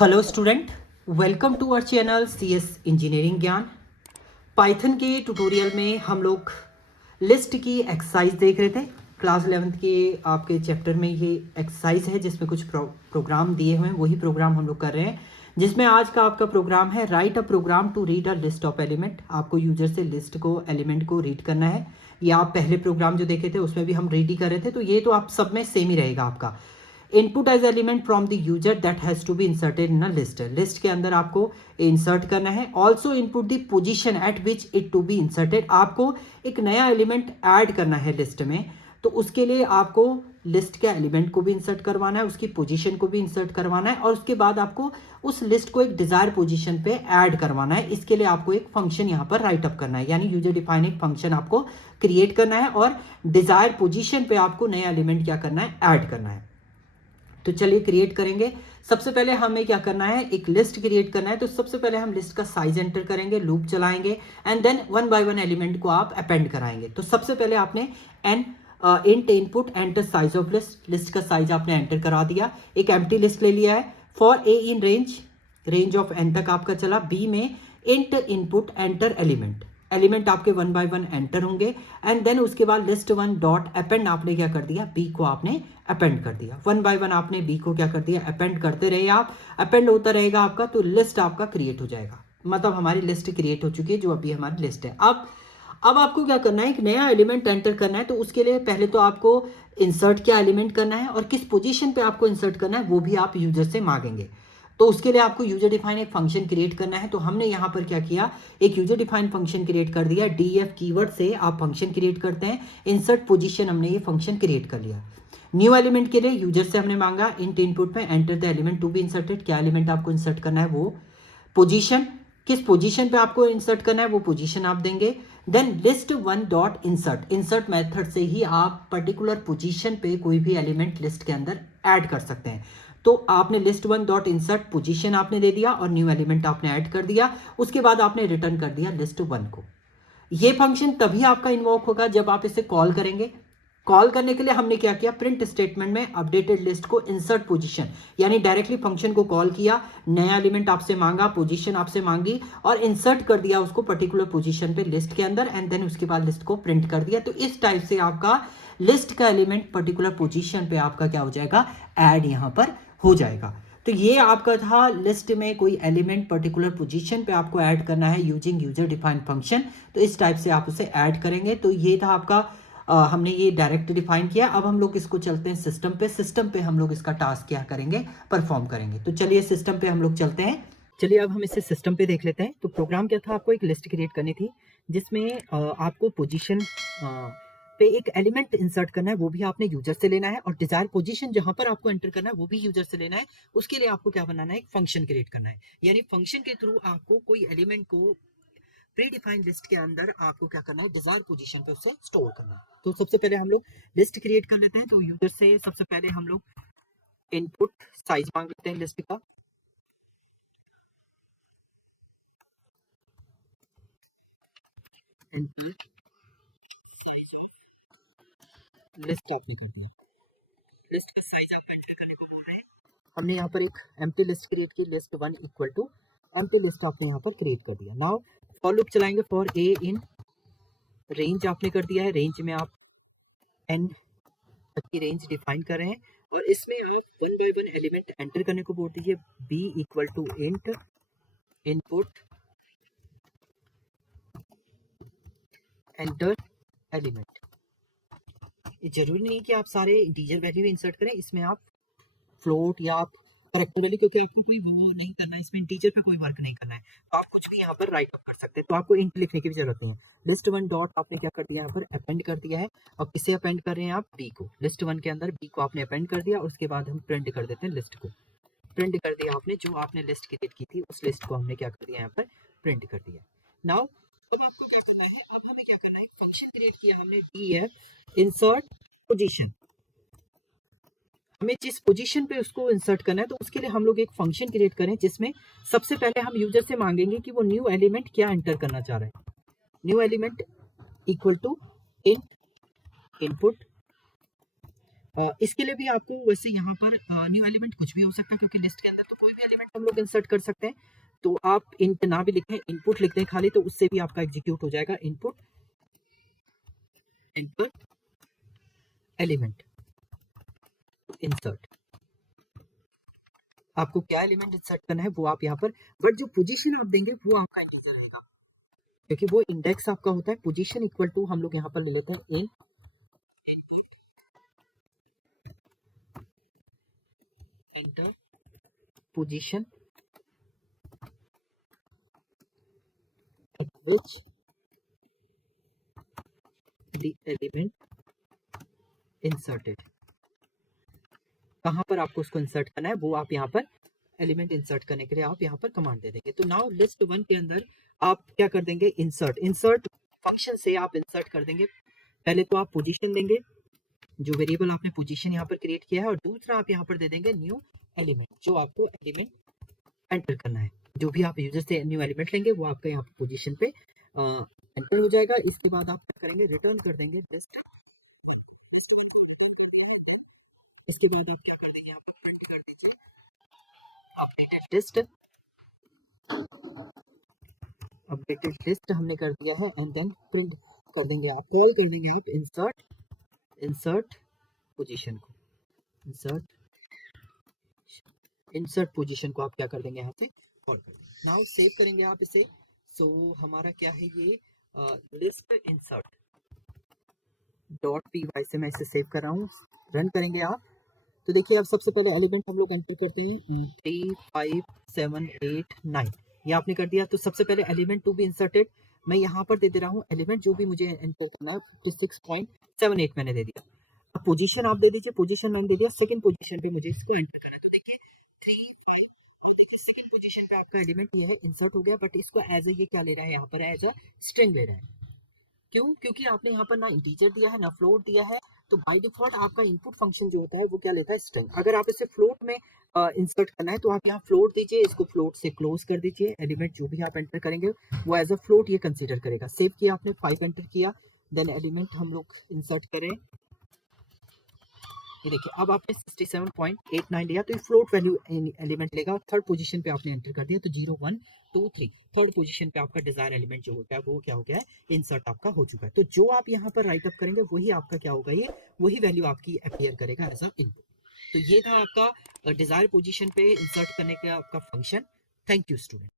Hello student, welcome to our channel CS engineering Gyan. Python के tutorial में हम लोग लिस्ट की एक्सरसाइज देख रहे थे। क्लास 11th के आपके चैप्टर में ये एक्सरसाइज है जिसमें कुछ प्रोग्राम दिए हुए हैं, वही प्रोग्राम हम लोग कर रहे हैं। जिसमें आज का आपका प्रोग्राम है write a program to read a list of element. आपको यूजर से लिस्ट को एलिमेंट को रीड करना है। ये आप पहले प्रोग्राम जो देखे थे उसमें भी हम रीड ही कर रहे थे, तो ये तो आप सब में सेम ही रहेगा आपका। Input as element from the user that has to be inserted in a list. List के अंदर आपको इंसर्ट करना है। Also input the position at which it to be inserted. आपको एक नया एलिमेंट ऐड करना है लिस्ट में, तो उसके लिए आपको लिस्ट के एलिमेंट को भी इंसर्ट करवाना है, उसकी पोजीशन को भी इंसर्ट करवाना है, और उसके बाद आपको उस लिस्ट को एक डिजायर पोजीशन पे ऐड करवाना है। इसके लिए आपको एक फंक्शन यहाँ पर राइट अप करना है, यानी यूजर डिफाइन एक फंक्शन आपको क्रिएट करना है और डिजायर पोजीशन पे आपको नया एलिमेंट क्या करना है, ऐड करना है। तो चलिए क्रिएट करेंगे। सबसे पहले हमें क्या करना है, एक लिस्ट क्रिएट करना है। तो सबसे पहले हम लिस्ट का साइज एंटर करेंगे, लूप चलाएंगे and then one by one element को आप अपेंड कराएंगे। तो सबसे पहले आपने n int input enter size of list, list का साइज आपने एंटर करा दिया। एक एम्प्टी लिस्ट ले लिया है। For a in range, range of n तक आपका चला। बी में int input enter element, element आपके वन बाय वन एंटर होंगे एंड देन उसके बाद लिस्ट वन डॉट अपेंड आपने क्या कर दिया, बी को आपने अपेंड कर दिया। वन बाय वन आपने बी को क्या कर दिया, अपेंड करते रहे आप, अपेंड होता रहेगा आपका, तो लिस्ट आपका क्रिएट हो जाएगा। मतलब हमारी लिस्ट क्रिएट हो चुकी है, जो अभी हमारी लिस्ट है। अब आपको क्या करना है, एक नया एलिमेंट एंटर करना है। तो उसके लिए पहले तो आपको इंसर्ट क्या एलिमेंट करना है और किस पोजीशन पे आपको इंसर्ट करना है वो भी आप यूजर से मांगेंगे। तो उसके लिए आपको यूजर डिफाइन एक फंक्शन क्रिएट करना है। तो हमने यहाँ पर क्या किया, एक यूजर डिफाइन फंक्शन क्रिएट कर दिया। df कीवर्ड से आप फंक्शन क्रिएट करते हैं। इंसर्ट पोजीशन, हमने ये फंक्शन क्रिएट कर लिया। न्यू एलिमेंट के लिए यूजर से हमने मांगा इंट इनपुट में enter the element to be inserted. क्या एलिमेंट आपको इंसर्ट करना है, वो पोजीशन, किस पोजीशन पे आपको इंसर्ट करना है वो पोजीशन आप देंगे। Then list one dot insert, insert method से ही आप पर्टिकुलर पोजीशन पे कोई भी एलिमेंट लिस्ट के अंदर ऐड कर सकते हैं। तो आपने list one dot insert position आपने दे दिया और न्यू एलिमेंट आपने ऐड कर दिया। उसके बाद आपने रिटर्न कर दिया लिस्ट वन को। ये फंक्शन तभी आपका इन्वोक होगा जब आप इसे कॉल करेंगे। कॉल करने के लिए हमने क्या किया, प्रिंट स्टेटमेंट में अपडेटेड लिस्ट को इंसर्ट पोजीशन, यानी डायरेक्टली फंक्शन को कॉल किया, नया एलिमेंट आपसे मांगा, पोजीशन आपसे मांगी और इंसर्ट कर दिया उसको पर्टिकुलर पोजीशन पे लिस्ट के अंदर एंड देन उसके बाद लिस्ट को प्रिंट कर दिया। तो इस टाइप से आपका लिस्ट का एलिमेंट पर्टिकुलर पोजीशन पे आपका क्या हो जाएगा, ऐड यहां पर हो जाएगा। तो ये आपका था लिस्ट में कोई एलिमेंट पर्टिकुलर पोजीशन पे आपको ऐड करना है यूजिंग यूजर डिफाइंड फंक्शन। तो इस टाइप से आप उसे ऐड करेंगे। तो ये था आपका हमने ये डायरेक्ट डिफाइन किया। अब हम लोग इसको चलते हैं सिस्टम पे। सिस्टम पे हम लोग इसका टास्क क्या करेंगे, परफॉर्म करेंगे। तो चलिए सिस्टम पे हम लोग चलते हैं। चलिए अब हम इसे सिस्टम पे देख लेते हैं। तो प्रोग्राम क्या था, आपको एक लिस्ट क्रिएट करनी थी जिसमें आपको पोजीशन पे एक एलिमेंट इंसर्ट करना है, वो भी आपने यूजर से लेना है, और डिजायर पोजीशन जहां पर आपको एंटर करना है वो भी यूजर से लेना है। उसके लिए आपको क्या बनाना है, एक फंक्शन क्रिएट करना है। यानी फंक्शन के थ्रू आपको कोई एलिमेंट को प्री डिफाइंड लिस्ट के अंदर आपको क्या करना है, डिजायर पोजीशन पे उसे स्टोर करना है। तो सबसे पहले हम लोग लिस्ट क्रिएट कर लेते हैं। तो यूजर से सबसे पहले हम लोग इनपुट साइज मांग लेते हैं लिस्ट का। इनपुट लिस्ट आपने कर दिया, लिस्ट का साइज आप एंटर करने को बोल रहे हैं। हमने यहाँ पर एक एम्प्टी लिस्ट क्रिएट की, list one equal to empty list आपने यहाँ पर क्रिएट कर दिया। नाउ फॉर लूप चलाएंगे। फॉर ए इन रेंज आपने कर दिया है, रेंज में आप एन तक की रेंज डिफाइन कर रहे हैं और इसमें आप one by one element enter करने को बोल दीजिए। B equal to int input enter element. ये जरूरी नहीं कि आप सारे इंटीजर वैल्यू इंसर्ट करें, इसमें आप फ्लोट या आप करेक्टर वैल्यू, क्योंकि आपको कोई वो नहीं करना है, इसमें इंटीजर पे कोई वर्क नहीं करना है, तो आप कुछ भी यहाँ पर राइट अप कर सकते हैं। तो आपको इंट लिखने की भी जरूरत नहीं है। लिस्ट वन डॉट आपने क्या कर दिया, यहाँ पर अपेंड कर दिया है। और किसे अपेंड कर रहे हैं आप, बी को। लिस्ट वन के अंदर बी को आपने अपेंड कर दिया और उसके बाद हम प्रिंट कर देते हैं लिस्ट को। प्रिंट कर दिया आपने, जो आपने लिस्ट क्रिएट की थी उस लिस्ट को हमने क्या कर दिया, यहाँ पर प्रिंट कर दिया। नाउ अब आपको क्या करना है, अब हमें क्या करना है, फंक्शन क्रिएट किया हमने df इंसर्ट पोजीशन। हमें जिस पोजीशन पे उसको इंसर्ट करना है, तो उसके लिए हम लोग एक फंक्शन क्रिएट करें जिसमें सबसे पहले हम यूजर से मांगेंगे कि वो न्यू एलिमेंट क्या एंटर करना चाह रहा है। New element equal to int input इसके लिए भी आपको वैसे यहाँ पर न्यू एलिमेंट कुछ भी हो सकता है, क्योंकि लिस्ट के अंदर तो कोई भी एलिमेंट हम लोग इंसर्ट कर सकते हैं। तो आप इंट ना भी लिखें, इनपुट लिख दें खाली, तो उससे भी आपका एग्जीक्यूट हो जाएगा। इनपुट एलिमेंट इंसर्ट, आपको क्या एलिमेंट इंसर्ट करना है वो आप यहाँ पर, बट जो पोजीशन आप देंगे वो आपका इंटीजर रहेगा, क्योंकि वो इंडेक्स आपका होता है। पोजीशन इक्वल टू हम लोग यहाँ पर ले लेते हैं इन enter position at which the element inserted, कहाँ पर आपको उसको इंसर्ट करना है वो आप यहाँ पर एलिमेंट इंसर्ट करने के लिए आप यहाँ पर कमांड दे देंगे। तो नाउ लिस्ट 1 के अंदर आप क्या कर देंगे, इंसर्ट फंक्शन से आप इंसर्ट कर देंगे। पहले तो आप पोजीशन देंगे, जो वेरिएबल आपने पोजीशन यहाँ पर क्रिएट किया है, और दूसरा आप यहाँ पर दे देंगे न्यू एलिमेंट, जो आपको एलिमेंट एंटर करना है। जो भी आप यूजर से न्यू एलिमेंट लेंगे वो आपका यहाँ पर पोजीशन पे एंटर हो जाएगा। इसके बाद आप क्या करेंगे, रिटर्न कर देंगे लिस्ट। इसके बाद आप क्या कर देंगे, यहाँ पर प्रिंट कर दीजिए अपडेटेड लिस्ट। अपडेटेड लिस्ट हमने कर दिया है, एंड देन प्रिंट कर देंगे, आप कॉल कर देंगे आप इंसर्ट पोजीशन को, इंसर्ट पोजीशन को आप क्या कर देंगे, यहाँ से कॉल कर देंगे। नाउ सेव करेंगे आप इसे। सो हमारा क्या है ये लिस्ट इंसर्ट .py से मैं इसे सेव कर रहा हूँ। रन करेंगे आप, तो देखिए अब सबसे पहले एलिमेंट हम लोग एंटर करते हैं 3 5 7 8 9, ये आपने कर दिया। तो सबसे पहले एलिमेंट टू बी इंसर्टेड मैं यहाँ पर दे रहा हूँ, एलिमेंट जो भी मुझे एंटर करना है 56.78 मैंने दे दिया। अब पोजीशन आप दे दीजिए, पोजीशन मैंने दे दिया, सेकंड पोजीशन पे मुझे इसको एंटर करना है। तो देखिए 3 5, और देखिए सेकंड पोजीशन पे आपका एलिमेंट ये है इंसर्ट हो गया, बट इसको एज ए ये क्या ले रहा है, यहाँ पर एज अ स्ट्रिंग ले रहा है। क्यों? क्योंकि आपने यहाँ पर ना इंटीजर दिया है ना फ्लोट दिया है, तो बाय डिफॉल्ट आपका इनपुट फंक्शन जो होता है वो क्या लेता है, स्ट्रिंग। अगर आप इसे फ्लोट में इंसर्ट करना है तो आप यहाँ फ्लोट दीजिए, इसको फ्लोट से क्लोज कर दीजिए, एलिमेंट जो भी आप एंटर करेंगे वो एज अ फ्लोट ये कंसीडर करेगा। सेव किया आपने, 5 एंटर किया, देन एलिमेंट हम लोग इंसर्ट करें, ये देखिए अब आपने 67.89 लिया, तो ये फ्लोट वैल्यू एलिमेंट लेगा। थर्ड पोजीशन पे आपने एंटर कर दिया, तो 0 1 2 3 थर्ड पोजीशन पे आपका डिजायर एलिमेंट जो होता है वो क्या हो गया है, इंसर्ट आपका हो चुका है। तो जो आप यहाँ पर राइट अप करेंगे वही आपका क्या होगा, ये वही वैल्यू आपकी अपीयर करेगा एज अ इनपुट। तो ये था आपका डिजायर पोजीशन पे इंसर्ट करने का आपका फंक्शन। Thank you student.